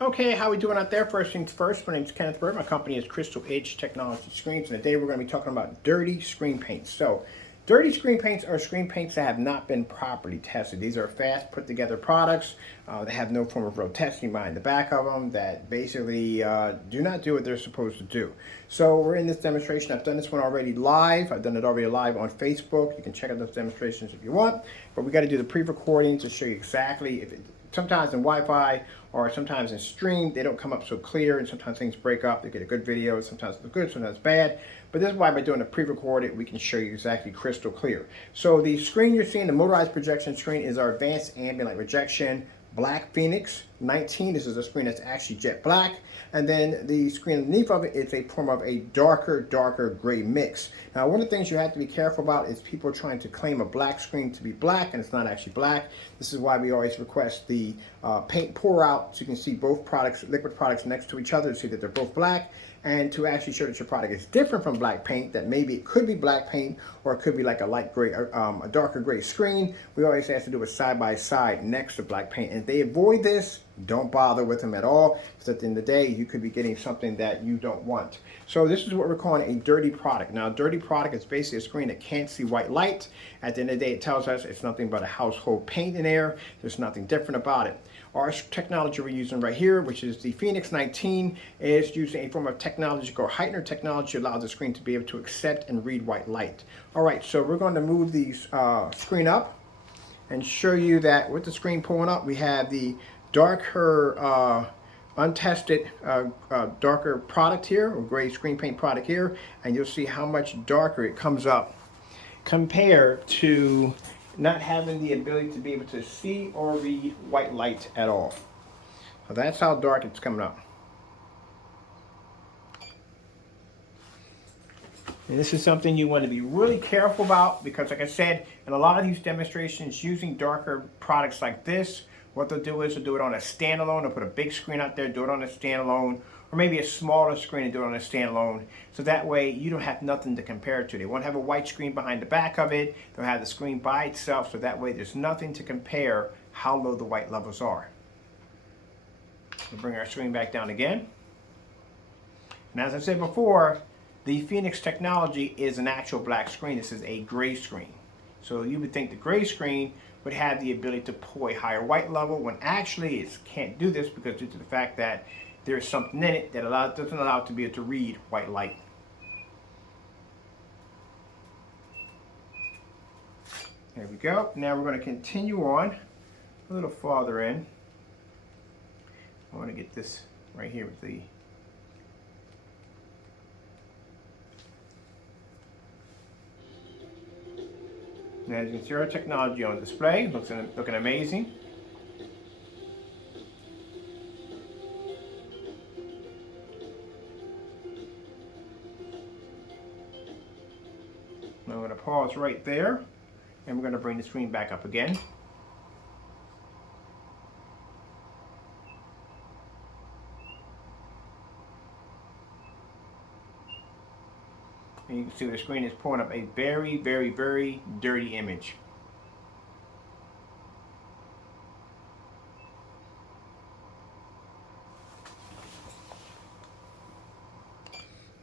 Okay, how we doing out there? First things first, my name is Kenneth Bird. My company is Crystal Edge Technology Screens, and today we're going to be talking about dirty screen paints. So, dirty screen paints are screen paints that have not been properly tested. These are fast put together products that have no form of real testing behind the back of them that basically do not do what they're supposed to do. So, we're in this demonstration. I've done this one already live. I've done it already live on Facebook. You can check out those demonstrations if you want, but we got to do the pre-recording to show you exactly if it, sometimes in Wi-Fi or sometimes in stream, they don't come up so clear, and sometimes things break up. They get a good video, sometimes it's good, sometimes bad. But this is why by doing a pre-recorded, we can show you exactly crystal clear. So the screen you're seeing, the motorized projection screen, is our advanced ambient light rejection Black Phoenix 19. This is a screen that's actually jet black. And then the screen underneath of it is a form of a darker gray mix. Now, one of the things you have to be careful about is people trying to claim a black screen to be black, and it's not actually black. This is why we always request the paint pour out so you can see both products, liquid products next to each other to see that they're both black, and to actually show that your product is different from black paint, that maybe it could be black paint or it could be like a light gray, a darker gray screen. We always have to do it side by side next to black paint. And if they avoid this, don't bother with them at all, because at the end of the day, you could be getting something that you don't want. So this is what we're calling a dirty product. Now, a dirty product is basically a screen that can't see white light. At the end of the day, it tells us it's nothing but a household paint in there. There's nothing different about it. Our technology we're using right here, which is the Phoenix 19, is using a form of technology called Heightener technology, allows the screen to be able to accept and read white light. All right, so we're going to move the screen up and show you that with the screen pulling up, we have the darker, untested, darker product here, or gray screen paint product here, and you'll see how much darker it comes up compared to not having the ability to be able to see or read white light at all. So that's how dark it's coming up. And this is something you want to be really careful about, because like I said, in a lot of these demonstrations using darker products like this, what they'll do is they'll do it on a standalone. They'll put a big screen out there, do it on a standalone, or maybe a smaller screen and do it on a standalone. So that way you don't have nothing to compare it to. They won't have a white screen behind the back of it. They'll have the screen by itself, so that way there's nothing to compare how low the white levels are. We'll bring our screen back down again. And as I said before, the Phoenix technology is an actual black screen. This is a gray screen. So you would think the gray screen would have the ability to pull a higher white level, when actually it can't do this, because due to the fact that there is something in it that doesn't allow it to be able to read white light. There we go. Now we're going to continue on a little farther in. I want to get this right here with the Now, as you can see, our technology on display, looking amazing. Now I'm going to pause right there, and we're going to bring the screen back up again. And you can see the screen is pulling up a very dirty image.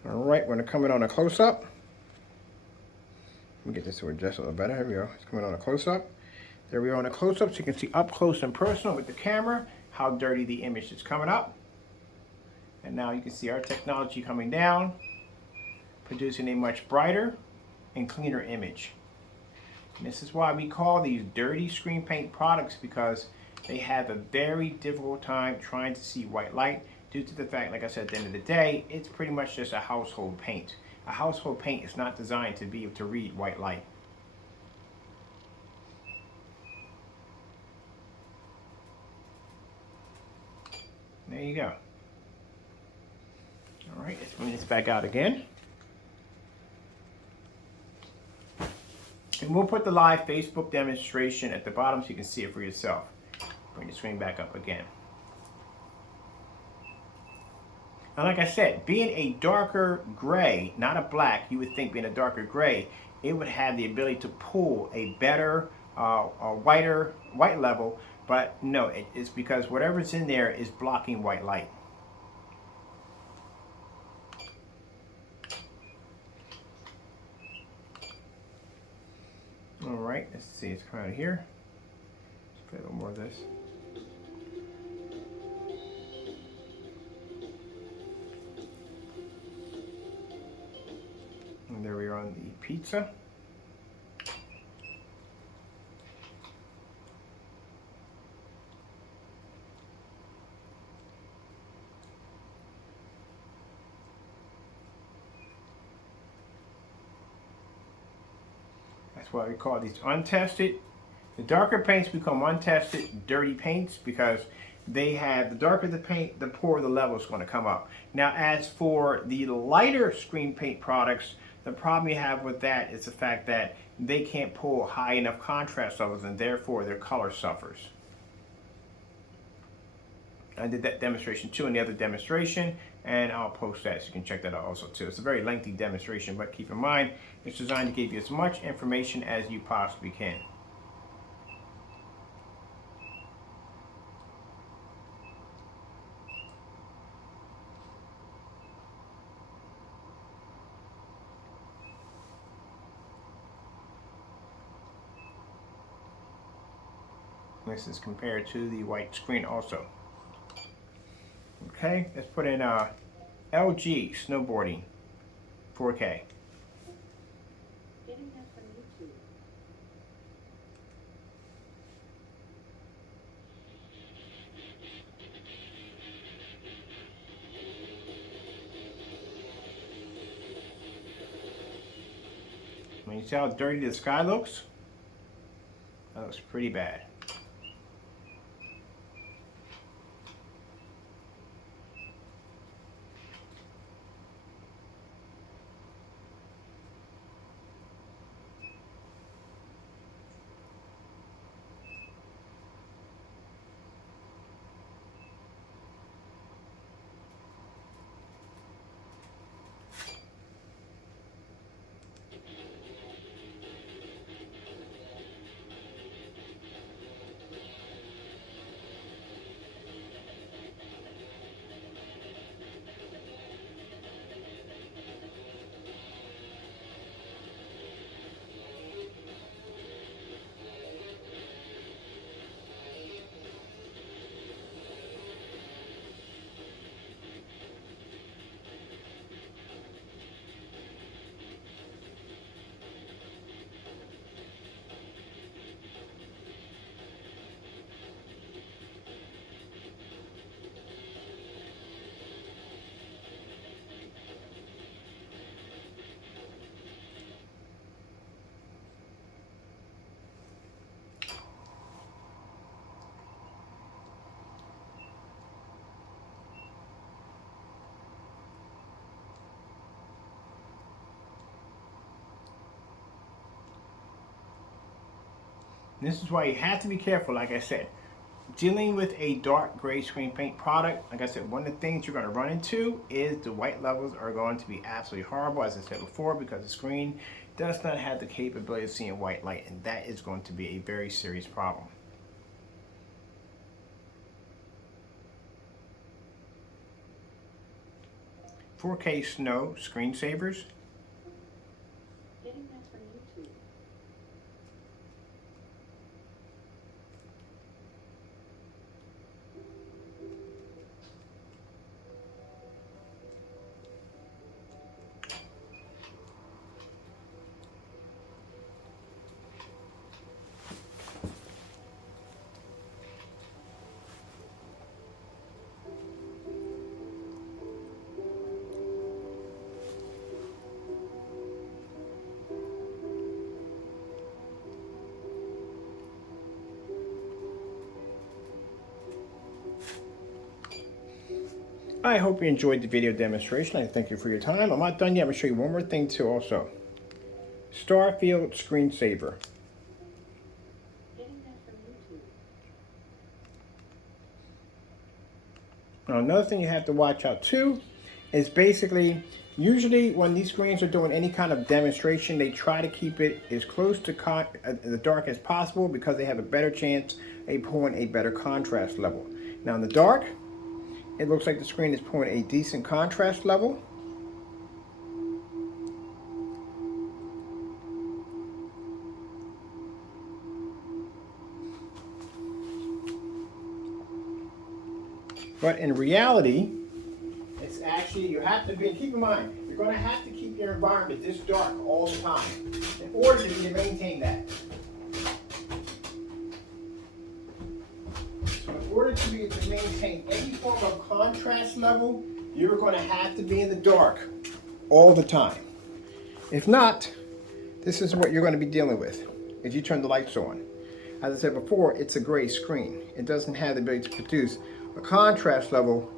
All right, we're going to come in on a close-up. Let me get this to adjust a little better. Here we go. It's coming on a close-up. There we are on a close-up, so you can see up close and personal with the camera how dirty the image is coming up. And now you can see our technology coming down, producing a much brighter and cleaner image. And this is why we call these dirty screen paint products, because they have a very difficult time trying to see white light, due to the fact, like I said, at the end of the day, it's pretty much just a household paint. A household paint is not designed to be able to read white light. There you go. All right, let's bring this back out again. And we'll put the live Facebook demonstration at the bottom so you can see it for yourself. Bring the screen back up again. And like I said, being a darker gray, not a black, you would think being a darker gray, it would have the ability to pull a better, a white level But no, it's because whatever's in there is blocking white light. All right, let's see, it's coming out of here. Let's put a little more of this. And there we are on the pizza. That's why we call these untested. The darker paints become untested, dirty paints, because they have, the darker the paint, the poorer the level is going to come up. Now, as for the lighter screen paint products, the problem you have with that is the fact that they can't pull high enough contrast levels, and therefore their color suffers. I did that demonstration too in the other demonstration, and I'll post that so you can check that out also too. It's a very lengthy demonstration, but keep in mind it's designed to give you as much information as you possibly can. This is compared to the white screen also. Okay, let's put in LG snowboarding 4K. Getting that from YouTube. When you see how dirty the sky looks, that looks pretty bad. This is why you have to be careful, like I said. Dealing with a dark gray screen paint product, like I said, one of the things you're going to run into is the white levels are going to be absolutely horrible, as I said before, because the screen does not have the capability of seeing white light, and that is going to be a very serious problem. "4K Snow screensavers." Getting that from YouTube. I hope you enjoyed the video demonstration. I thank you for your time. I'm not done yet. I'm going to show you one more thing too also. Starfield screensaver. Getting that from YouTube. Now, another thing you have to watch out too is basically Usually when these screens are doing any kind of demonstration, they try to keep it as close to the dark as possible because they have a better chance of pulling a better contrast level. Now in the dark, it looks like the screen is pulling a decent contrast level. But in reality, it's actually, you have to be, keep in mind, you're going to have to keep your environment this dark all the time in order to maintain that. So in order to maintain any form of contrast level, you're going to have to be in the dark all the time. If not, this is what you're going to be dealing with as you turn the lights on. As I said before, it's a gray screen. It doesn't have the ability to produce a contrast level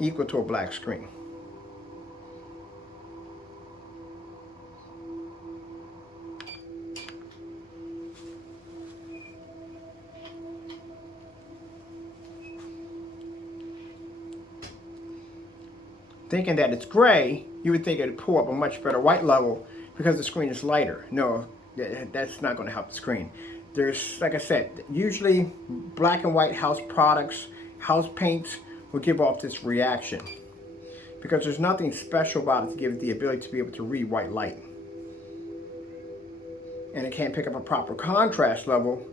equal to a black screen. Thinking that it's gray, you would think it would pull up a much better white level because the screen is lighter. No, that's not going to help the screen. There's, like I said, usually black and white house products, house paints will give off this reaction because there's nothing special about it to give it the ability to be able to read white light. And it can't pick up a proper contrast level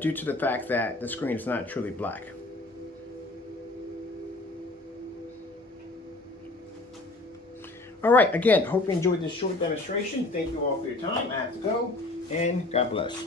due to the fact that the screen is not truly black. All right, again, hope you enjoyed this short demonstration. Thank you all for your time. I have to go, and God bless.